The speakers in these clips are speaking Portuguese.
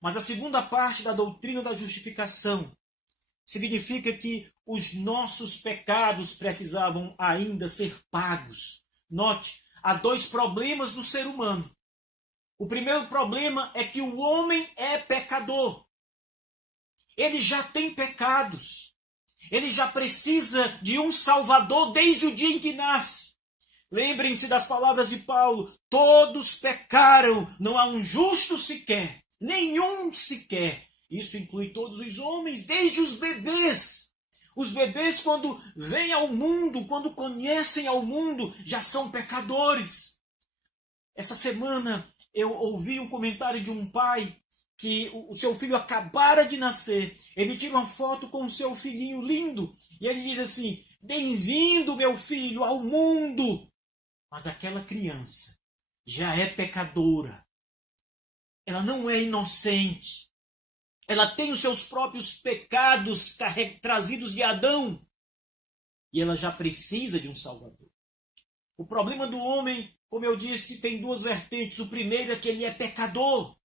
Mas a segunda parte da doutrina da justificação significa que os nossos pecados precisavam ainda ser pagos. Note, há dois problemas no ser humano. O primeiro problema é que o homem é pecador. Ele já tem pecados. Ele já precisa de um Salvador desde o dia em que nasce. Lembrem-se das palavras de Paulo: todos pecaram, não há um justo sequer, nenhum sequer. Isso inclui todos os homens, desde os bebês. Os bebês, quando vêm ao mundo, quando conhecem ao mundo, já são pecadores. Essa semana eu ouvi um comentário de um pai que o seu filho acabara de nascer. Ele tira uma foto com o seu filhinho lindo e ele diz assim: bem-vindo, meu filho, ao mundo. Mas aquela criança já é pecadora. Ela não é inocente. Ela tem os seus próprios pecados trazidos de Adão. E ela já precisa de um Salvador. O problema do homem, como eu disse, tem duas vertentes. O primeiro é que ele é pecador.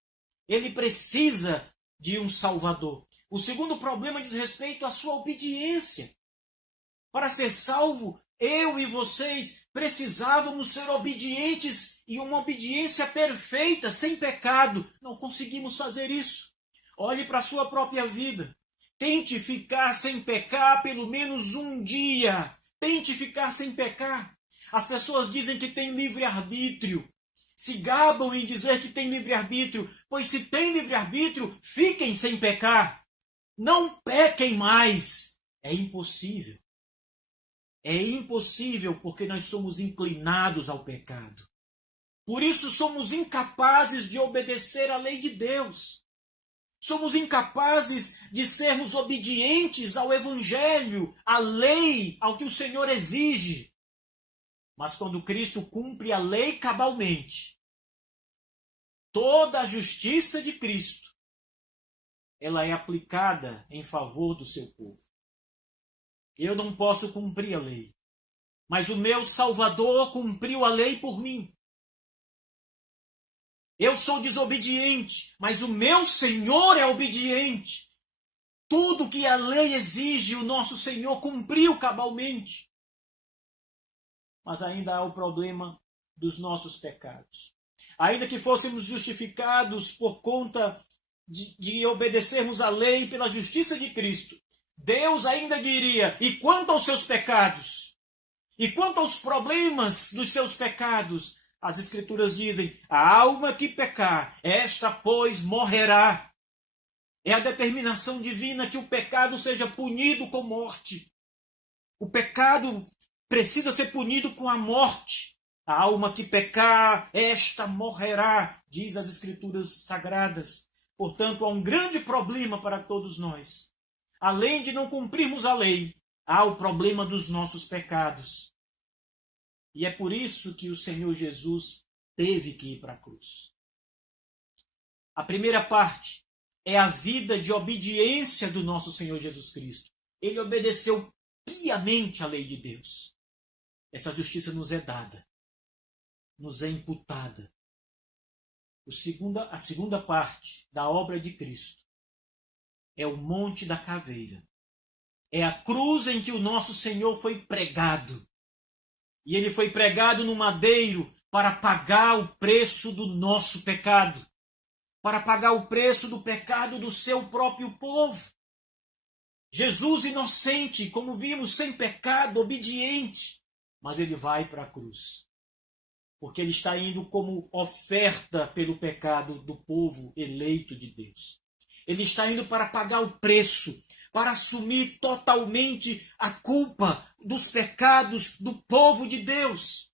Ele precisa de um Salvador. O segundo problema diz respeito à sua obediência. Para ser salvo, eu e vocês precisávamos ser obedientes e uma obediência perfeita, sem pecado. Não conseguimos fazer isso. Olhe para a sua própria vida. Tente ficar sem pecar pelo menos um dia. Tente ficar sem pecar. As pessoas dizem que têm livre-arbítrio. Se gabam em dizer que têm livre-arbítrio. Pois se têm livre-arbítrio, fiquem sem pecar. Não pequem mais. É impossível. É impossível porque nós somos inclinados ao pecado. Por isso somos incapazes de obedecer à lei de Deus. Somos incapazes de sermos obedientes ao Evangelho, à lei, ao que o Senhor exige. Mas quando Cristo cumpre a lei cabalmente, toda a justiça de Cristo, ela é aplicada em favor do seu povo. Eu não posso cumprir a lei, mas o meu Salvador cumpriu a lei por mim. Eu sou desobediente, mas o meu Senhor é obediente. Tudo que a lei exige, o nosso Senhor cumpriu cabalmente. Mas ainda há o problema dos nossos pecados. Ainda que fôssemos justificados por conta de obedecermos à lei pela justiça de Cristo, Deus ainda diria: e quanto aos seus pecados? E quanto aos problemas dos seus pecados? As Escrituras dizem: a alma que pecar, esta, pois, morrerá. É a determinação divina que o pecado seja punido com morte. O pecado precisa ser punido com a morte. A alma que pecar, esta morrerá, diz as Escrituras sagradas. Portanto, há um grande problema para todos nós. Além de não cumprirmos a lei, há o problema dos nossos pecados. E é por isso que o Senhor Jesus teve que ir para a cruz. A primeira parte é a vida de obediência do nosso Senhor Jesus Cristo. Ele obedeceu piamente à lei de Deus. Essa justiça nos é dada, nos é imputada. A segunda parte da obra de Cristo é o Monte da Caveira. É a cruz em que o nosso Senhor foi pregado. E ele foi pregado no madeiro para pagar o preço do nosso pecado. Para pagar o preço do pecado do seu próprio povo. Jesus inocente, como vimos, sem pecado, obediente. Mas ele vai para a cruz. Porque ele está indo como oferta pelo pecado do povo eleito de Deus. Ele está indo para pagar o preço, para assumir totalmente a culpa dos pecados do povo de Deus.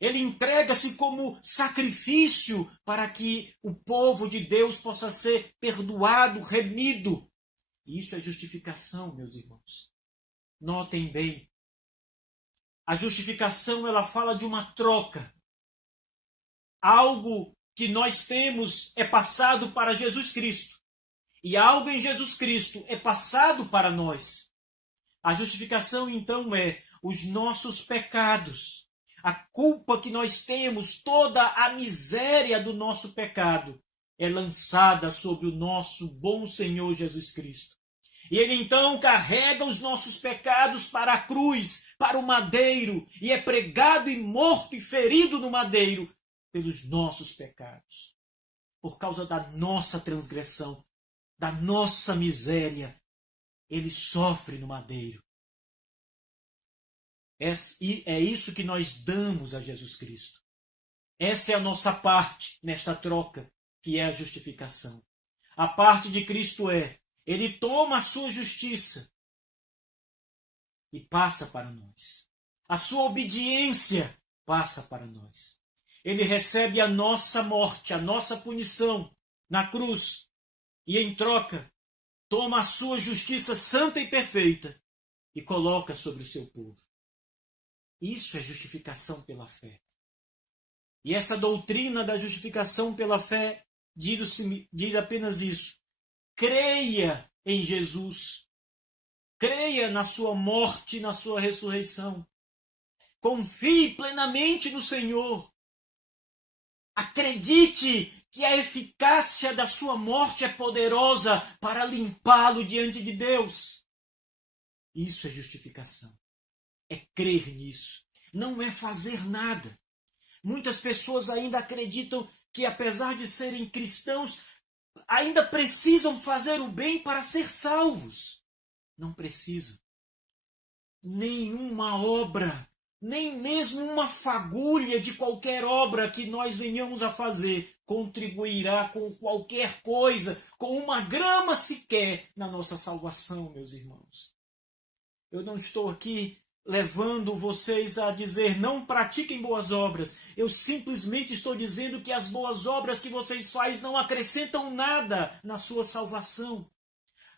Ele entrega-se como sacrifício para que o povo de Deus possa ser perdoado, remido. E isso é justificação, meus irmãos. Notem bem. A justificação, ela fala de uma troca. Algo que nós temos é passado para Jesus Cristo. E algo em Jesus Cristo é passado para nós. A justificação, então, é os nossos pecados. A culpa que nós temos, toda a miséria do nosso pecado, é lançada sobre o nosso bom Senhor Jesus Cristo. E ele então carrega os nossos pecados para a cruz, para o madeiro, e é pregado e morto e ferido no madeiro pelos nossos pecados. Por causa da nossa transgressão, da nossa miséria, ele sofre no madeiro. É isso que nós damos a Jesus Cristo. Essa é a nossa parte nesta troca, que é a justificação. A parte de Cristo é: ele toma a sua justiça e passa para nós. A sua obediência passa para nós. Ele recebe a nossa morte, a nossa punição na cruz e, em troca, toma a sua justiça santa e perfeita e coloca sobre o seu povo. Isso é justificação pela fé. E essa doutrina da justificação pela fé diz apenas isso: creia em Jesus, creia na sua morte e na sua ressurreição, confie plenamente no Senhor, acredite que a eficácia da sua morte é poderosa para limpá-lo diante de Deus. Isso é justificação, é crer nisso, não é fazer nada. Muitas pessoas ainda acreditam que, apesar de serem cristãos, ainda precisam fazer o bem para ser salvos. Não precisam. Nenhuma obra, nem mesmo uma fagulha de qualquer obra que nós venhamos a fazer contribuirá com qualquer coisa, com uma grama sequer, na nossa salvação, meus irmãos. Eu não estou aqui levando vocês a dizer não pratiquem boas obras. Eu simplesmente estou dizendo que as boas obras que vocês fazem não acrescentam nada na sua salvação.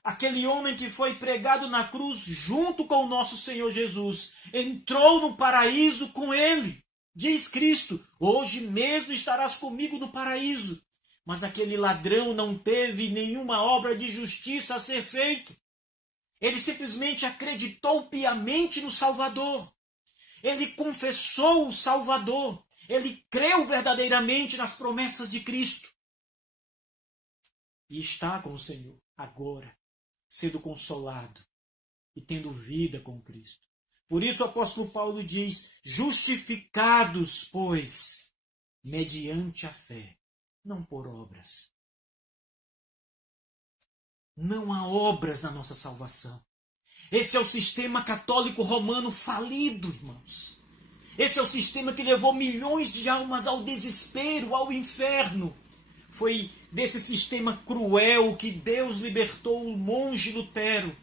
Aquele homem que foi pregado na cruz junto com o nosso Senhor Jesus entrou no paraíso com ele. Diz Cristo: hoje mesmo estarás comigo no paraíso. Mas aquele ladrão não teve nenhuma obra de justiça a ser feita. Ele simplesmente acreditou piamente no Salvador. Ele confessou o Salvador. Ele creu verdadeiramente nas promessas de Cristo. E está com o Senhor agora, sendo consolado e tendo vida com Cristo. Por isso o apóstolo Paulo diz: justificados, pois, mediante a fé, não por obras. Não há obras na nossa salvação. Esse é o sistema católico romano falido, irmãos. Esse é o sistema que levou milhões de almas ao desespero, ao inferno. Foi desse sistema cruel que Deus libertou o monge Lutero.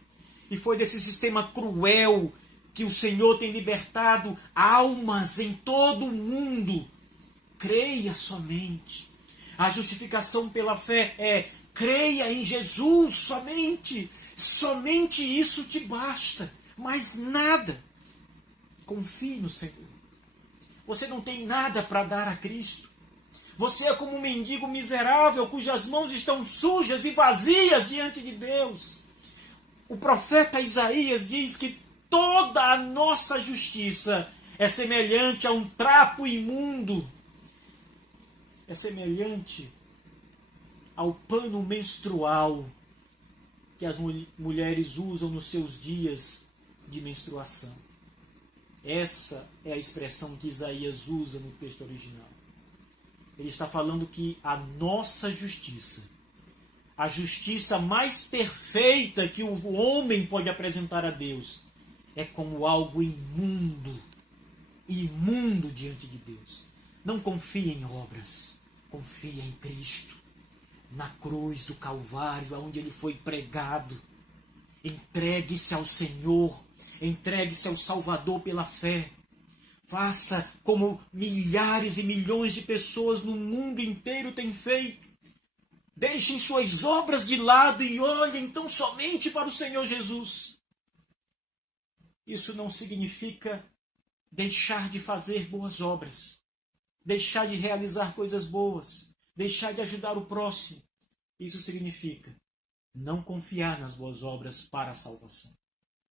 E foi desse sistema cruel que o Senhor tem libertado almas em todo o mundo. Creia somente. A justificação pela fé é: creia em Jesus somente. Somente isso te basta. Mais nada. Confie no Senhor. Você não tem nada para dar a Cristo. Você é como um mendigo miserável cujas mãos estão sujas e vazias diante de Deus. O profeta Isaías diz que toda a nossa justiça é semelhante a um trapo imundo. É semelhante ao pano menstrual que as mulheres usam nos seus dias de menstruação. Essa é a expressão que Isaías usa no texto original. Ele está falando que a nossa justiça, a justiça mais perfeita que o homem pode apresentar a Deus, é como algo imundo, imundo diante de Deus. Não confie em obras, confia em Cristo, na cruz do Calvário, onde ele foi pregado. Entregue-se ao Senhor, entregue-se ao Salvador pela fé. Faça como milhares e milhões de pessoas no mundo inteiro têm feito. Deixem suas obras de lado e olhem então somente para o Senhor Jesus. Isso não significa deixar de fazer boas obras, deixar de realizar coisas boas, deixar de ajudar o próximo. Isso significa não confiar nas boas obras para a salvação.